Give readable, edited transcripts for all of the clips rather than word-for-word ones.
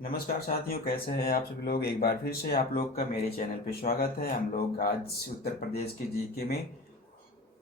नमस्कार साथियों, कैसे हैं आप सभी लोग। एक बार फिर से आप लोग का मेरे चैनल पे स्वागत है। हम लोग आज उत्तर प्रदेश की जीके में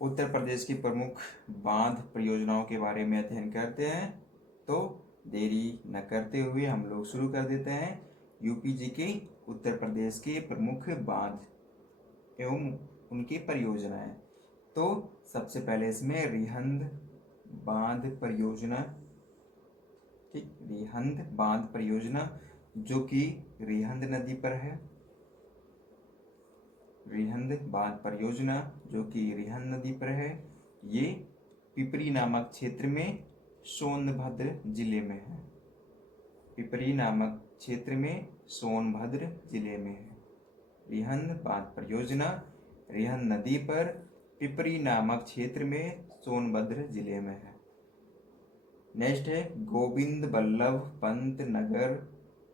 उत्तर प्रदेश की प्रमुख बांध परियोजनाओं के बारे में अध्ययन करते हैं। तो देरी न करते हुए हम लोग शुरू कर देते हैं। यूपी जी के उत्तर प्रदेश के प्रमुख बांध एवं उनकी परियोजनाएं। तो सबसे पहले इसमें रिहंद बांध परियोजना, ठीक, रिहंद बांध परियोजना जो कि रिहंद नदी पर है। रिहंद बांध परियोजना जो कि रिहंद नदी पर है, ये पिपरी नामक क्षेत्र में सोनभद्र जिले में है। पिपरी नामक क्षेत्र में सोनभद्र जिले में है रिहंद बांध परियोजना। रिहंद नदी पर पिपरी नामक क्षेत्र में सोनभद्र जिले में है। नेक्स्ट है गोविंद बल्लभ पंत नगर,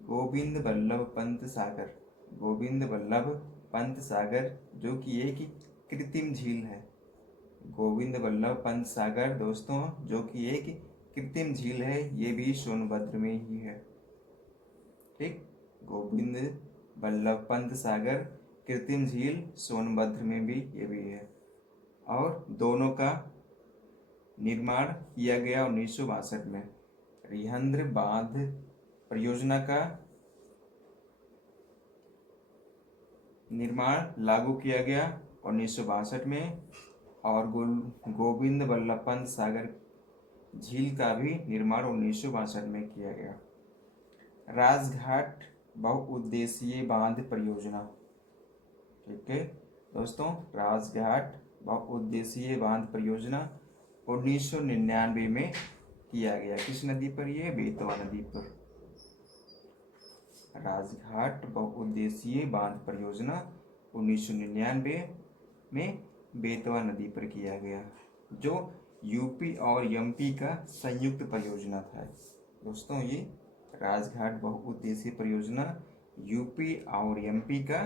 गोविंद बल्लभ पंत सागर। गोविंद बल्लभ पंत सागर जो कि एक कृत्रिम झील है। गोविंद बल्लभ पंत सागर दोस्तों जो कि एक कृत्रिम झील है, ये भी सोनभद्र में ही है। ठीक, गोविंद बल्लभ पंत सागर कृत्रिम झील सोनभद्र में भी ये भी है। और दोनों का निर्माण किया गया 1962 में। रिहंद बांध परियोजना का निर्माण लागू किया गया 1962 में, और गोविंद बल्लभ पंत सागर झील का भी निर्माण 1962 में किया गया। राजघाट बहुउद्देशीय बांध परियोजना, ठीक है दोस्तों, राजघाट बहुउद्देशीय बांध परियोजना 1999 में किया गया। किस नदी पर? ये बेतवा नदी पर। राजघाट बहुउद्देशीय बांध परियोजना 1999 में बेतवा नदी पर किया गया, जो यूपी और एमपी का संयुक्त परियोजना था। दोस्तों ये राजघाट बहुउद्देशीय परियोजना यूपी और एमपी का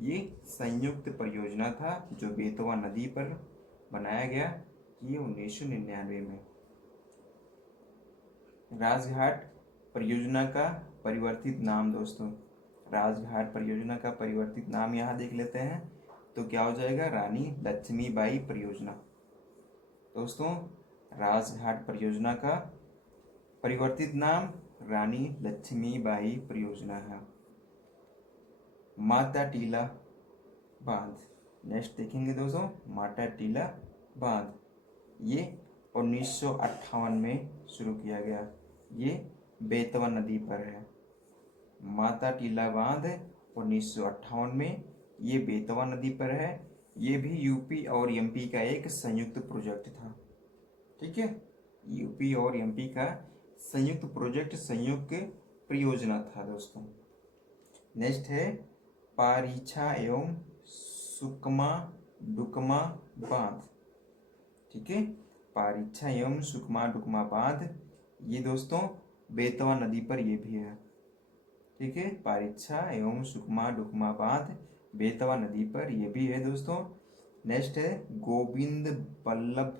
ये संयुक्त परियोजना था, जो बेतवा नदी पर बनाया गया, ये 1999 में। राजघाट परियोजना का परिवर्तित नाम दोस्तों, राजघाट परियोजना का परिवर्तित नाम यहाँ देख लेते हैं तो क्या हो जाएगा? रानी लक्ष्मीबाई परियोजना। दोस्तों राजघाट परियोजना का परिवर्तित नाम रानी लक्ष्मीबाई परियोजना है। माता टीला बांध, नेक्स्ट देखेंगे दोस्तों, माता टीला बांध ये 1958 में शुरू किया गया, ये बेतवा नदी पर है। माता टीला बांध 1958 में ये बेतवा नदी पर है। ये भी यूपी और एमपी का एक संयुक्त प्रोजेक्ट था। ठीक है, यूपी और एमपी का संयुक्त प्रोजेक्ट, संयुक्त परियोजना था दोस्तों। नेक्स्ट है पारीछा एवं सुकमा डुकमा बांध। ठीक है, पारीछा एवं सुकमा डुकमा बांध ये दोस्तों बेतवा नदी पर ये भी है। ठीक है, पारीछा एवं सुकमा डुकमा बांध बेतवा नदी पर ये भी है दोस्तों। नेक्स्ट है गोविंद बल्लभ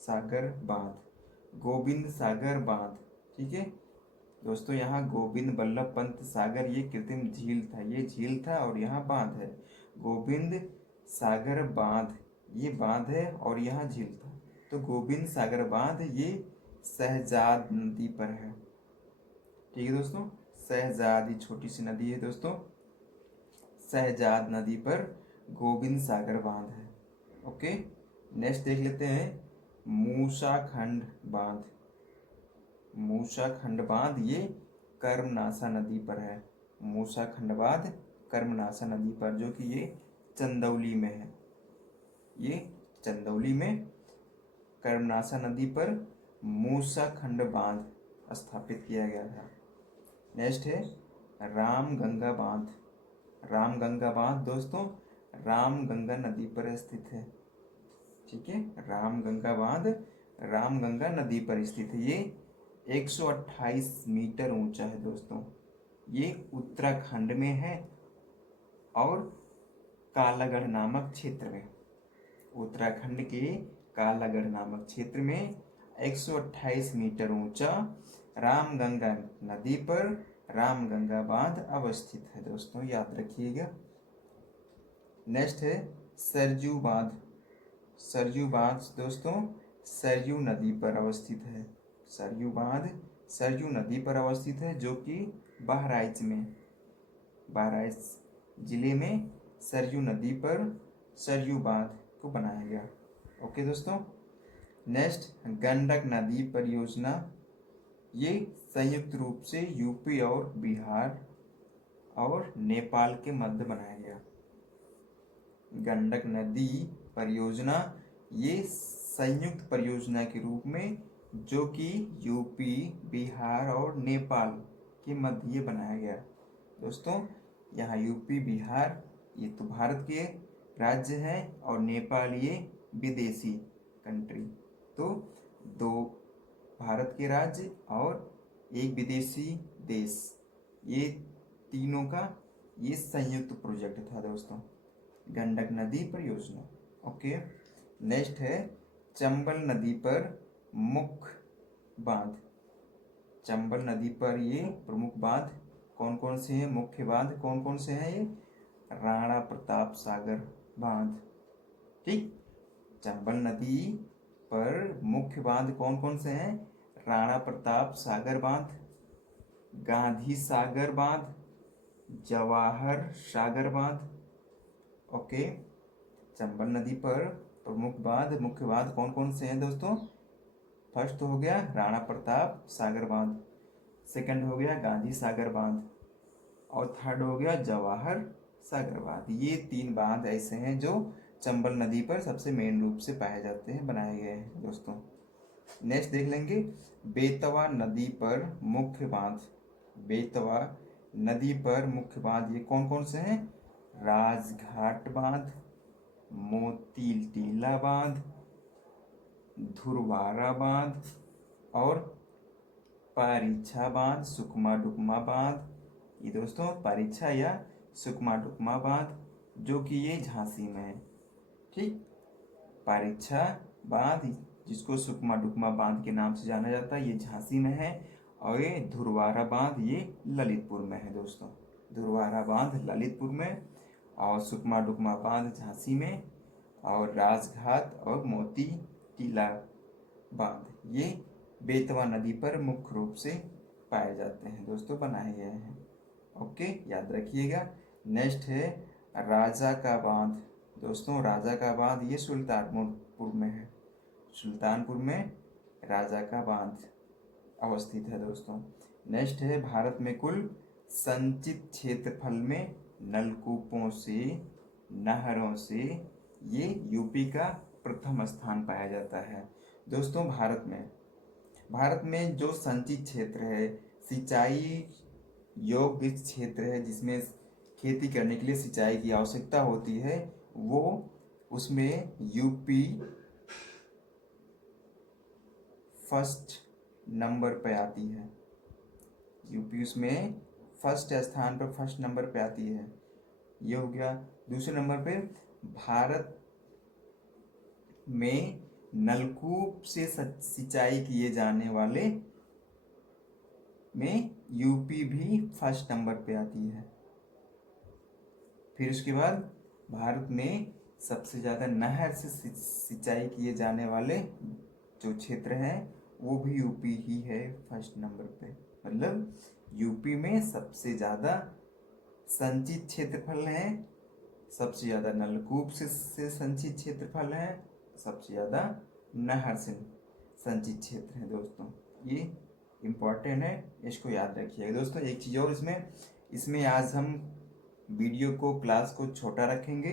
सागर बांध, गोविंद सागर बांध। ठीक है दोस्तों, यहाँ गोविंद बल्लभ पंत सागर ये कृत्रिम झील था, ये झील था और यहाँ बांध है। गोविंद सागर बांध ये बांध है और यहाँ झील था। तो गोविंद सागर बांध ये शहजाद नदी पर है। ठीक है दोस्तों, शहजाद ये छोटी सी नदी है दोस्तों, शहजाद नदी पर गोविंद सागर बांध है। ओके, नेक्स्ट देख लेते हैं मूसा खंड बांध। मूसा खंड बांध ये कर्मनाशा नदी पर है। मूसा खंड बांध कर्मनाशा नदी पर, जो कि ये चंदौली में है। ये चंदौली में कर्मनाशा नदी पर मूसा खंड बांध स्थापित किया गया था। नेक्स्ट है रामगंगा बांध। रामगंगा बांध दोस्तों रामगंगा नदी पर स्थित है। ठीक है, रामगंगा बांध रामगंगा नदी पर स्थित है। ये 128 मीटर ऊंचा है दोस्तों। ये उत्तराखंड में है और कालागढ़ नामक क्षेत्र में, उत्तराखंड के कालागढ़ नामक क्षेत्र में 128 मीटर ऊंचा रामगंगा नदी पर रामगंगा बांध अवस्थित है दोस्तों, याद रखिएगा। नेक्स्ट है सरयू बांध। सरयू बांध दोस्तों सरयू नदी पर अवस्थित है। सरयू बांध सरयू नदी पर अवस्थित है, जो कि बहराइच जिले में सरयू नदी पर सरयू बांध को बनाया गया। ओके दोस्तों। नेक्स्ट गंडक नदी परियोजना, ये संयुक्त रूप से यूपी और बिहार और नेपाल के मध्य बनाया गया। गंडक नदी परियोजना ये संयुक्त परियोजना के रूप में, जो कि यूपी, बिहार और नेपाल के मध्य ये बनाया गया। दोस्तों यहाँ यूपी, बिहार ये तो भारत के राज्य हैं और नेपाल ये विदेशी कंट्री, तो दो भारत के राज्य और एक विदेशी देश, ये तीनों का ये संयुक्त प्रोजेक्ट था दोस्तों, गंडक नदी परियोजना। ओके। नेक्स्ट है चंबल नदी पर मुख्य बांध। चंबल नदी पर ये प्रमुख बांध कौन कौन से हैं, मुख्य बांध कौन कौन से हैं? ये राणा प्रताप सागर बांध। ठीक, चंबल नदी पर मुख्य बांध कौन कौन से हैं? राणा प्रताप सागर बांध, गांधी सागर बांध, जवाहर सागर बांध। ओके। चंबल नदी पर प्रमुख बांध, मुख्य बांध कौन कौन से हैं दोस्तों? फर्स्ट हो गया राणा प्रताप सागर बांध, सेकंड हो गया गांधी सागर बांध और थर्ड हो गया जवाहर सागर बांध। ये तीन बांध ऐसे हैं जो चंबल नदी पर सबसे मेन रूप से पाए जाते हैं, बनाए गए हैं दोस्तों। नेक्स्ट देख लेंगे बेतवा नदी पर मुख्य बांध। बेतवा नदी पर मुख्य बांध ये कौन कौन से हैं? राजघाट बांध, मोती टीला बांध, धुरवारा बांध और पारीछा बांध, सुकमा डुकमा बांध। ये दोस्तों पारीछा या सुकमा डुकमा बांध, जो कि ये झांसी में है। ठीक, पारीछा बांध जिसको सुकमा डुकमा बांध के नाम से जाना जाता है, ये झांसी में है। और ये धुरवारा बांध ये ललितपुर में है दोस्तों। धुरवारा बांध ललितपुर में और सुकमा डुकमा बांध झांसी में, और राजघाट और मोती टीला बांध ये बेतवा नदी पर मुख्य रूप से पाए जाते हैं दोस्तों, बनाए गए हैं। ओके, याद रखिएगा। नेक्स्ट है राजा का बांध। दोस्तों राजा का बांध ये सुल्तानपुर में है। सुल्तानपुर में राजा का बांध अवस्थित है दोस्तों। नेक्स्ट है भारत में कुल संचित क्षेत्रफल में नलकूपों से, नहरों से ये यूपी का प्रथम स्थान पाया जाता है दोस्तों। भारत में जो संचित क्षेत्र है, सिंचाई योग्य क्षेत्र है, जिसमें खेती करने के लिए सिंचाई की आवश्यकता होती है, वो उसमें यूपी फर्स्ट नंबर पे आती है। यूपी उसमें फर्स्ट स्थान पर, फर्स्ट नंबर पे आती है। ये हो गया। दूसरे नंबर पे भारत में नलकूप से सिंचाई किए जाने वाले में यूपी भी फर्स्ट नंबर पे आती है। फिर उसके बाद भारत में सबसे ज़्यादा नहर से सिंचाई किए जाने वाले जो क्षेत्र हैं वो भी यूपी ही है फर्स्ट नंबर पे। मतलब यूपी में सबसे ज़्यादा संचित क्षेत्रफल है, सबसे ज़्यादा नलकूप से संचित क्षेत्रफल है, सबसे ज़्यादा नहर से संचित क्षेत्र है दोस्तों। ये इम्पोर्टेंट है, इसको याद रखिएगा दोस्तों। एक चीज़ और इसमें आज हम वीडियो को, क्लास को छोटा रखेंगे,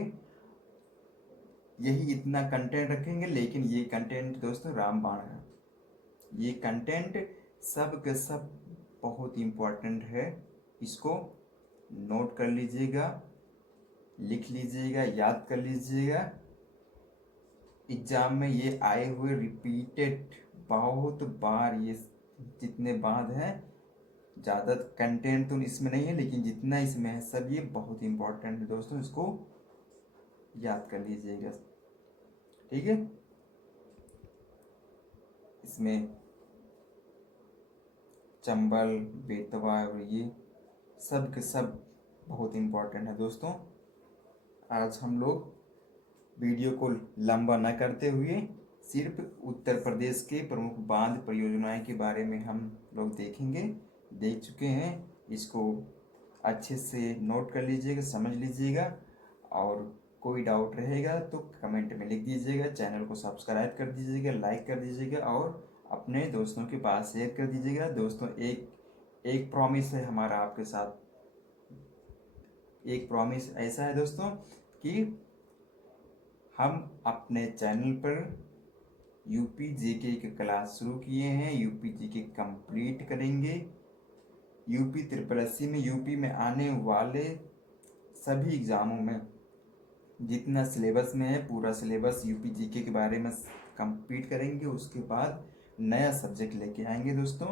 यही इतना कंटेंट रखेंगे, लेकिन ये कंटेंट दोस्तों रामबाण है। ये कंटेंट सब के सब बहुत इम्पोर्टेंट है, इसको नोट कर लीजिएगा, लिख लीजिएगा, याद कर लीजिएगा। एग्जाम में ये आए हुए रिपीटेड बहुत बार, ये जितने बांध हैं, ज़्यादा कंटेंट तो इसमें नहीं है, लेकिन जितना इसमें है सब ये बहुत इम्पोर्टेंट है दोस्तों, इसको याद कर लीजिएगा। ठीक है, इसमें चंबल, बेतवा और ये सब के सब बहुत इम्पोर्टेंट है दोस्तों। आज हम लोग वीडियो को लंबा न करते हुए सिर्फ उत्तर प्रदेश के प्रमुख बांध परियोजनाएं के बारे में हम लोग देख चुके हैं। इसको अच्छे से नोट कर लीजिएगा, समझ लीजिएगा, और कोई डाउट रहेगा तो कमेंट में लिख दीजिएगा। चैनल को सब्सक्राइब कर दीजिएगा, लाइक कर दीजिएगा और अपने दोस्तों के पास शेयर कर दीजिएगा। दोस्तों एक प्रॉमिस है हमारा आपके साथ, एक प्रॉमिस ऐसा है दोस्तों कि हम अपने चैनल पर यूपी जीके की क्लास शुरू किए हैं। यूपी जीके कंप्लीट करेंगे। यूपी SSSC में, यूपी में आने वाले सभी एग्ज़ामों में जितना सिलेबस में है पूरा सिलेबस यूपी जीके के बारे में कंप्लीट करेंगे। उसके बाद नया सब्जेक्ट लेके आएंगे दोस्तों।